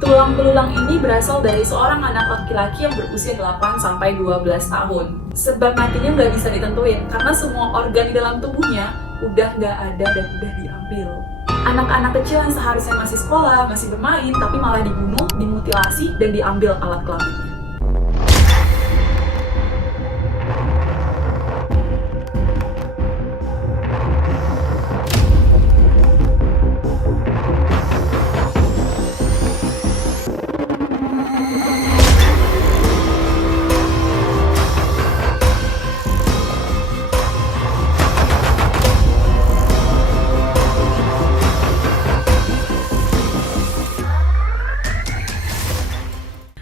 Tulang belulang ini berasal dari seorang anak laki-laki yang berusia 8-12 tahun. Sebab matinya nggak bisa ditentuin, karena semua organ di dalam tubuhnya udah nggak ada dan udah diambil. Anak-anak kecil yang seharusnya masih sekolah, masih bermain, tapi malah dibunuh, dimutilasi, dan diambil alat kelaminnya.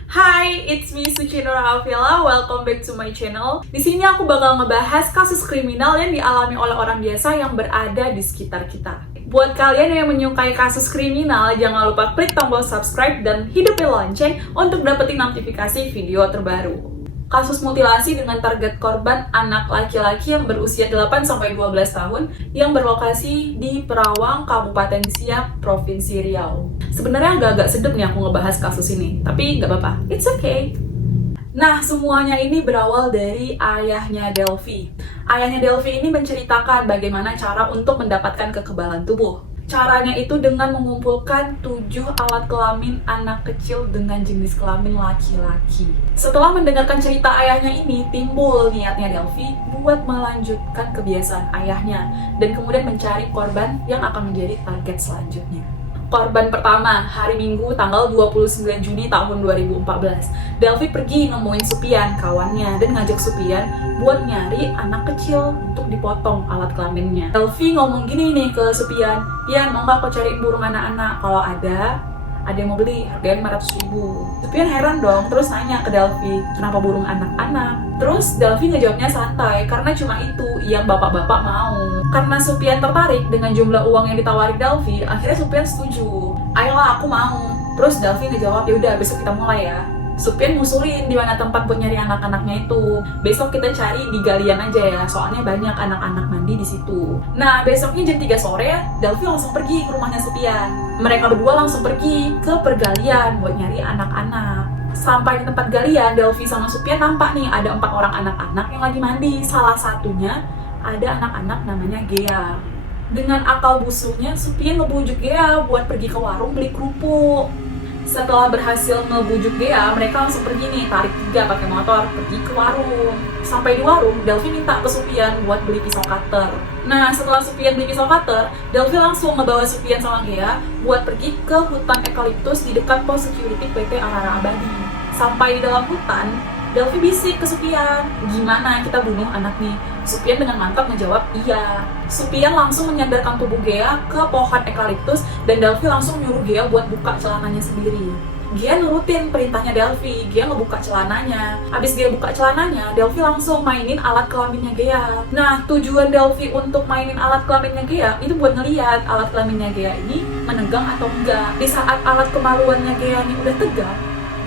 Hai, it's me Suci Nur Hafila. Welcome back to my channel. Di sini aku bakal ngebahas kasus kriminal yang dialami oleh orang biasa yang berada di sekitar kita. Buat kalian yang menyukai kasus kriminal, jangan lupa klik tombol subscribe dan hidupin lonceng untuk dapetin notifikasi video terbaru. Kasus mutilasi dengan target korban anak laki-laki yang berusia 8-12 tahun yang berlokasi di Perawang, Kabupaten Siak, Provinsi Riau. Sebenarnya agak-agak sedep nih aku ngebahas kasus ini, tapi nggak apa-apa, it's okay. Nah, semuanya ini berawal dari ayahnya Delvi. Ayahnya Delvi ini menceritakan bagaimana cara untuk mendapatkan kekebalan tubuh. Caranya itu dengan mengumpulkan 7 alat kelamin anak kecil dengan jenis kelamin laki-laki. Setelah mendengarkan cerita ayahnya ini, timbul niatnya Delvi buat melanjutkan kebiasaan ayahnya dan kemudian mencari korban yang akan menjadi target selanjutnya. Korban pertama, hari Minggu tanggal 29 Juni tahun 2014. Delvi pergi nemuin Supian, kawannya, dan ngajak Supian buat nyari anak kecil untuk dipotong alat kelaminnya. Delvi ngomong gini nih ke Supian, "Pian, mau nggak kau cariin burung anak-anak? Kalau ada yang mau beli, harganya 500.000. Supian heran dong, terus nanya ke Delvi, "Kenapa burung anak-anak?" Terus Delvi ngejawabnya santai, karena cuma itu yang bapak-bapak mau. Karena Supian tertarik dengan jumlah uang yang ditawari Delvi, akhirnya Supian setuju. "Ayolah, aku mau." Terus Delvi ngejawab, "Yaudah, besok kita mulai ya." Supian ngusulin di mana tempat buat nyari anak-anaknya itu. "Besok kita cari di galian aja ya, soalnya banyak anak-anak mandi di situ." Nah, besoknya jam 3 sore, Delvi langsung pergi ke rumahnya Supian. Mereka berdua langsung pergi ke pergalian buat nyari anak-anak. Sampai di tempat galian, Delvi sama Supian nampak nih ada 4 orang anak-anak yang lagi mandi. Salah satunya ada anak-anak namanya Gea. Dengan akal busuknya, Supian ngebujuk Gea buat pergi ke warung beli kerupuk. Setelah berhasil ngebujuk Gea, mereka langsung pergi nih, tarik 3 pakai motor, pergi ke warung. Sampai di warung, Delvi minta ke Supian buat beli pisau cutter. Nah, setelah Supian beli pisau cutter, Delvi langsung ngebawa Supian sama Gea buat pergi ke hutan eukaliptus di dekat pos security PT Arara Abadi. Sampai di dalam hutan, Delvi bisik ke Supian, "Gimana kita bunuh anak nih?" Supian dengan mantap menjawab, "Iya." Supian langsung menyandarkan tubuh Gea ke pohon eukaliptus dan Delvi langsung nyuruh Gea buat buka celananya sendiri. Gea nurutin perintahnya Delvi, Gea ngebuka celananya. Abis Gea buka celananya, Delvi langsung mainin alat kelaminnya Gea. Nah, tujuan Delvi untuk mainin alat kelaminnya Gea itu buat ngeliat alat kelaminnya Gea ini menegang atau enggak. Di saat alat kemaluannya Gea ini udah tegang,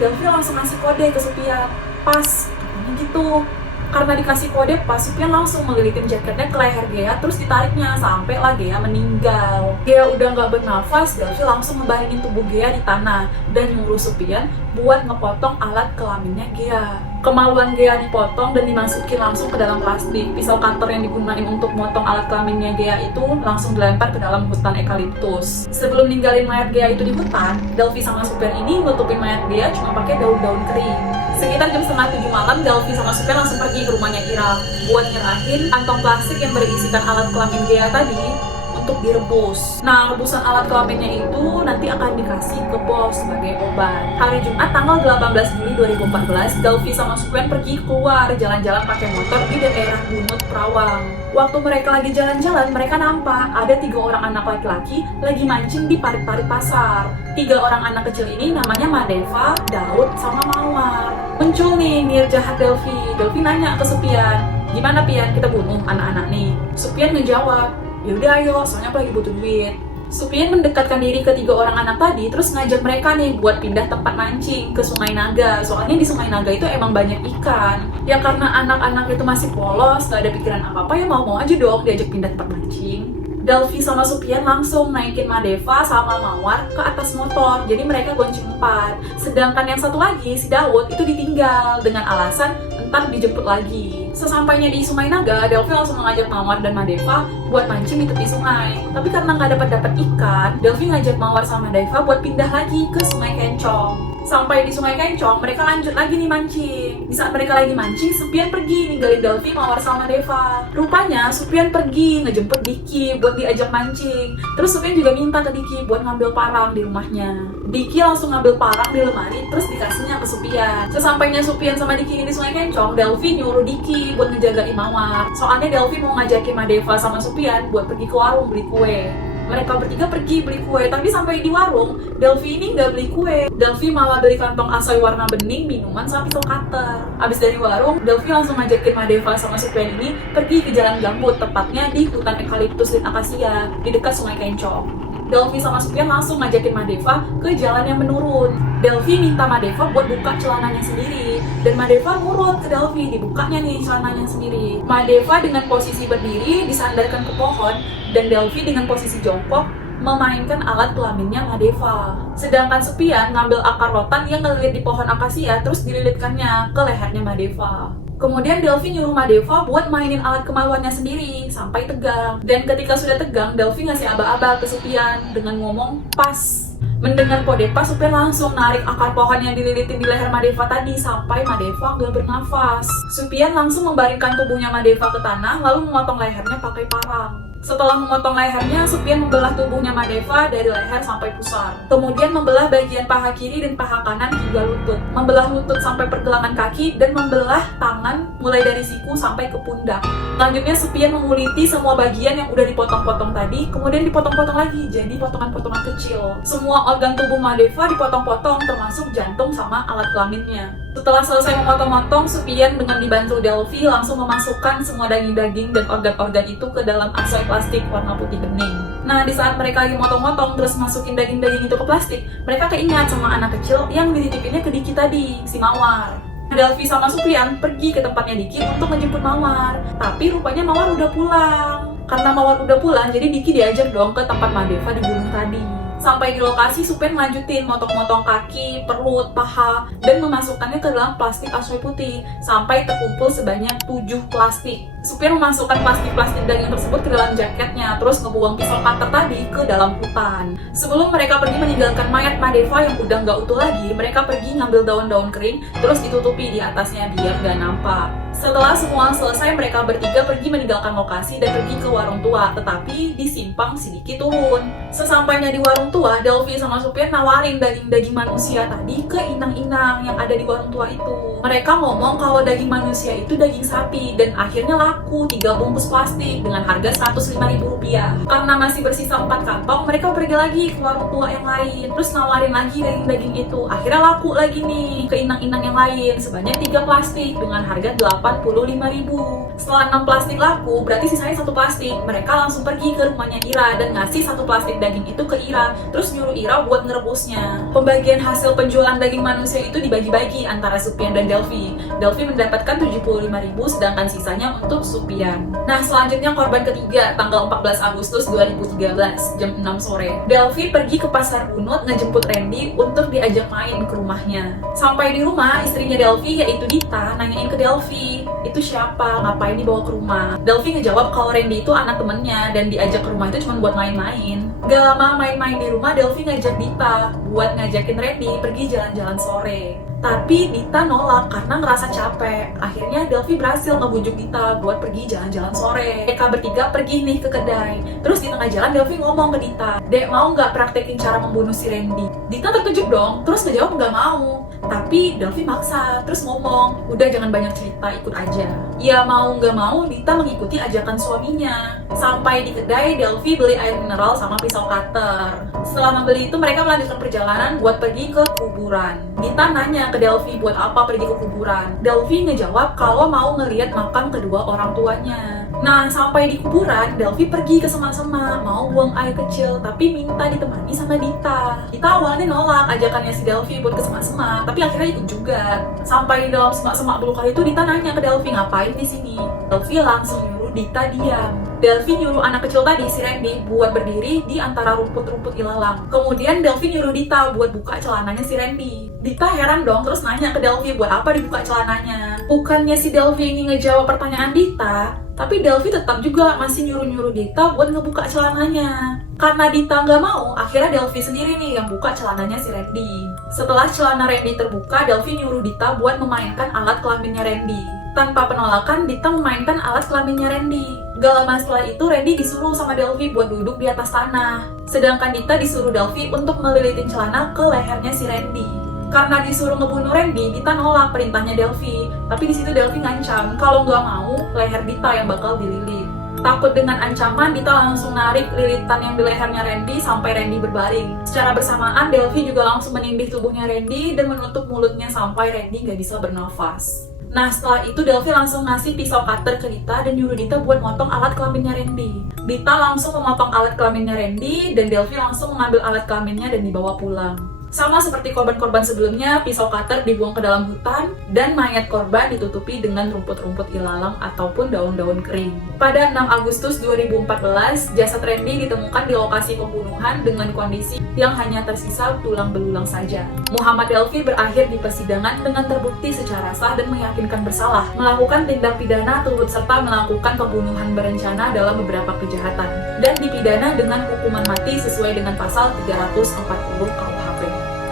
Delvi langsung ngasih kode ke Supian, "Pas," gitu. Karena dikasih kode pas, Supian langsung melilitin jaketnya ke leher Gea, terus ditariknya sampai lah Gea meninggal. Gea udah nggak bernafas, Delvi langsung ngebaringin tubuh Gea di tanah dan nyuruh Supian buat ngepotong alat kelaminnya Gea. Kemaluan Gea dipotong dan dimasukin langsung ke dalam plastik. Pisau cutter yang digunain untuk motong alat kelaminnya Gea itu langsung dilempar ke dalam hutan eukaliptus. Sebelum ninggalin mayat Gea itu di hutan, Delvi sama Supian ini nutupin mayat Gea cuma pakai daun-daun kering. Sekitar jam 6:30 malam, Delvi sama Supian langsung pergi ke rumahnya Ira buat nyerahin kantong plastik yang berisikan alat kelamin Gea tadi untuk direbus. Nah, rebusan alat kelaminnya itu nanti akan dikasih ke bos sebagai obat. Hari Jumat tanggal 18 Juli 2014, Delvi sama Supian pergi keluar jalan-jalan pakai motor di daerah Bunut, Perawang. Waktu mereka lagi jalan-jalan, mereka nampak ada 3 orang anak laki-laki lagi mancing di parit-parit pasar. 3 orang anak kecil ini namanya Madeva, Daud, sama Mawar. Muncul nih niat jahat Delvi. Delvi nanya ke Supian, "Gimana Pian, kita bunuh anak-anak nih?" Supian ngejawab, "Yaudah ayo, soalnya aku lagi butuh duit." Supian mendekatkan diri ke 3 orang anak tadi, terus ngajak mereka nih buat pindah tempat mancing ke Sungai Naga. Soalnya di Sungai Naga itu emang banyak ikan. Ya karena anak-anak itu masih polos, gak ada pikiran apa-apa, ya mau-mau aja dong diajak pindah tempat mancing. Delvi sama Supian langsung naikin Madeva sama Mawar ke atas motor, jadi mereka gonceng 4. Sedangkan yang satu lagi, si Daud, itu ditinggal dengan alasan ntar dijemput lagi. Sesampainya di Sungai Naga, Delvi langsung mengajak Mawar dan Madeva buat mancing di tepi sungai. Tapi karena nggak dapat ikan, Delvi ngajak Mawar sama Madeva buat pindah lagi ke Sungai Kencong. Sampai di Sungai Kencong, mereka lanjut lagi nih mancing. Di saat mereka lagi mancing, Supian pergi ninggalin Delvi, Mawar sama Deva. Rupanya Supian pergi ngejemput Diki buat diajak mancing. Terus Supian juga minta ke Diki buat ngambil parang di rumahnya. Diki langsung ngambil parang di lemari, terus dikasihnya ke Supian. Sesampainya Supian sama Diki di Sungai Kencong, Delvi nyuruh Diki buat ngejagain Mawar. Soalnya Delvi mau ngajakin Madeva sama Supian buat pergi ke warung beli kue. Mereka bertiga pergi beli kue, tapi sampai di warung, Delvi ini nggak beli kue. Delvi malah beli kantong asoy warna bening, minuman, sama pisau cutter. Abis dari warung, Delvi langsung ngajakin Madeva sama Supian ini pergi ke jalan gambut, tepatnya di hutan eukaliptus dan akasia, di dekat Sungai Kencong. Delvi sama Supian langsung ngajakin Madeva ke jalan yang menurun. Delvi minta Madeva buat buka celananya sendiri, dan Madeva nurut ke Delvi, dibukanya nih celananya sendiri. Madeva dengan posisi berdiri disandarkan ke pohon, dan Delvi dengan posisi jongkok memainkan alat kelaminnya Madeva. Sedangkan Supian ngambil akar rotan yang ngelilit di pohon akasia, terus dililitkannya ke lehernya Madeva. Kemudian Delvi nyuruh Madeva buat mainin alat kemaluannya sendiri sampai tegang. Dan ketika sudah tegang, Delvi ngasih aba-aba ke Supian dengan ngomong pas. Mendengar kode pas, Supian langsung narik akar pohon yang dililitin di leher Madeva tadi sampai Madeva nggak bernafas. Supian langsung membaringkan tubuhnya Madeva ke tanah lalu memotong lehernya pakai parang. Setelah memotong lehernya, Supian membelah tubuhnya Madeva dari leher sampai pusar. Kemudian membelah bagian paha kiri dan paha kanan hingga lutut. Membelah lutut sampai pergelangan kaki dan membelah tangan mulai dari siku sampai ke pundak. Selanjutnya Supian menguliti semua bagian yang udah dipotong-potong tadi, kemudian dipotong-potong lagi jadi potongan-potongan kecil. Semua organ tubuh Madeva dipotong-potong termasuk jantung sama alat kelaminnya. Setelah selesai memotong-motong, Supian dengan dibantu Delvi langsung memasukkan semua daging-daging dan organ-organ itu ke dalam asoy plastik warna putih bening. Nah, di saat mereka lagi motong-motong terus masukin daging-daging itu ke plastik, mereka keingat sama anak kecil yang dititipinnya ke Diki tadi, si Mawar. Delvi sama Supian pergi ke tempatnya Diki untuk menjemput Mawar, tapi rupanya Mawar udah pulang. Karena Mawar udah pulang, jadi Diki diajak dong ke tempat Madeva dibunuh tadi. Sampai di lokasi, Supian lanjutin motong-motong kaki, perut, paha, dan memasukkannya ke dalam plastik asoy putih sampai terkumpul sebanyak 7 plastik. Supian memasukkan plastik-plastik daging tersebut ke dalam jaketnya, terus ngebuang pisau cutter tadi ke dalam hutan. Sebelum mereka pergi meninggalkan mayat Madeva yang udah nggak utuh lagi, mereka pergi ngambil daun-daun kering, terus ditutupi di atasnya biar nggak nampak. Setelah semua selesai, mereka bertiga pergi meninggalkan lokasi dan pergi ke warung tua, tetapi di simpang si Diki turun. Sesampainya di warung tua, Delvi sama Supian nawarin daging-daging manusia tadi ke inang-inang yang ada di warung tua itu. Mereka ngomong kalau daging manusia itu daging sapi, dan akhirnya laku 3 bungkus plastik dengan harga Rp105.000. Karena masih bersisa 4 kantong, mereka pergi lagi ke warung tua yang lain, terus nawarin lagi daging-daging itu. Akhirnya laku lagi nih ke inang-inang yang lain sebanyak 3 plastik dengan harga Rp85.000. Setelah 6 plastik laku, berarti sisanya 1 plastik. Mereka langsung pergi ke rumahnya Ira dan ngasih 1 plastik daging itu ke Ira, terus nyuruh Ira buat ngerebusnya. Pembagian hasil penjualan daging manusia itu dibagi-bagi antara Supian dan Delvi. Delvi mendapatkan Rp75.000, sedangkan sisanya untuk Supian. Nah, selanjutnya korban ketiga, tanggal 14 Agustus 2013, jam 6 sore. Delvi pergi ke Pasar Bunut ngejemput Randy untuk diajak main ke rumahnya. Sampai di rumah, istrinya Delvi yaitu Dita nanyain ke Delvi, itu siapa? Ngapain dibawa ke rumah? Delvi ngejawab kalau Randy itu anak temennya dan diajak ke rumah itu cuma buat main-main. Gak lama main-main di rumah, Delvi ngajak Dita buat ngajakin Randy pergi jalan-jalan sore. Tapi Dita nolak karena ngerasa capek. Akhirnya Delvi berhasil ngebujuk Dita buat pergi jalan-jalan sore. Mereka bertiga pergi nih ke kedai. Terus di tengah jalan Delvi ngomong ke Dita, "Dek, mau nggak praktekin cara membunuh si Randy?" Dita terkejut dong, terus ngejawab nggak mau. Tapi Delvi maksa, terus ngomong, "Udah jangan banyak cerita, ikut aja." Ya mau nggak mau, Dita mengikuti ajakan suaminya. Sampai di kedai, Delvi beli air mineral sama pisau cutter. Setelah membeli itu, mereka melanjutkan perjalanan buat pergi ke kuburan. Dita nanya ke Delvi buat apa pergi ke kuburan. Delvi ngejawab kalau mau ngeliat makam kedua orang tuanya. Nah, sampai di kuburan, Delvi pergi ke semak-semak, mau buang air kecil, tapi minta ditemani sama Dita. Dita awalnya nolak ajakannya si Delvi buat ke semak-semak, tapi akhirnya ikut juga. Sampai di dalam semak-semak belukar itu, Dita nanya ke Delvi, ngapain di sini? Delvi langsung nyuruh Dita diam. Delphi nyuruh anak kecil tadi, si Randy, buat berdiri di antara rumput-rumput ilalang. Kemudian Delphi nyuruh Dita buat buka celananya si Randy. Dita heran dong, terus nanya ke Delphi buat apa dibuka celananya. Bukannya si Delphi ini ngejawab pertanyaan Dita, tapi Delphi tetap juga masih nyuruh-nyuruh Dita buat ngebuka celananya. Karena Dita nggak mau, akhirnya Delphi sendiri nih yang buka celananya si Randy. Setelah celana Randy terbuka, Delphi nyuruh Dita buat memainkan alat kelaminnya Randy. Tanpa penolakan, Dita memainkan alat kelaminnya Randy. Gak lama setelah itu, Randy disuruh sama Delphi buat duduk di atas tanah. Sedangkan Dita disuruh Delphi untuk melilitin celana ke lehernya si Randy. Karena disuruh ngebunuh Randy, Dita nolak perintahnya Delphi. Tapi di situ Delphi ngancam kalau nggak mau, leher Dita yang bakal dililit. Takut dengan ancaman, Dita langsung narik lilitan yang di lehernya Randy sampai Randy berbaring. Secara bersamaan, Delphi juga langsung menindih tubuhnya Randy dan menutup mulutnya sampai Randy nggak bisa bernafas. Nah, setelah itu Delphi langsung ngasih pisau cutter ke Dita dan nyuruh Dita buat motong alat kelaminnya Randy. Dita langsung memotong alat kelaminnya Randy dan Delphi langsung mengambil alat kelaminnya dan dibawa pulang. Sama seperti korban-korban sebelumnya, pisau cutter dibuang ke dalam hutan dan mayat korban ditutupi dengan rumput-rumput ilalang ataupun daun-daun kering. Pada 6 Agustus 2014, jasad Randy ditemukan di lokasi pembunuhan dengan kondisi yang hanya tersisa tulang belulang saja. Muhammad Delphi berakhir di persidangan dengan terbukti secara sah dan meyakinkan bersalah, melakukan tindak pidana turut serta melakukan pembunuhan berencana dalam beberapa kejahatan, dan dipidana dengan hukuman mati sesuai dengan pasal 340 KUHP.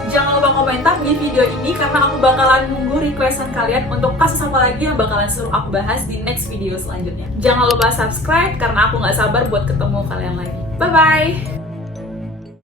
Jangan lupa komentar di video ini karena aku bakalan nunggu requestan kalian untuk kasus apa lagi yang bakalan suruh aku bahas di next video selanjutnya. Jangan lupa subscribe karena aku nggak sabar buat ketemu kalian lagi. Bye-bye!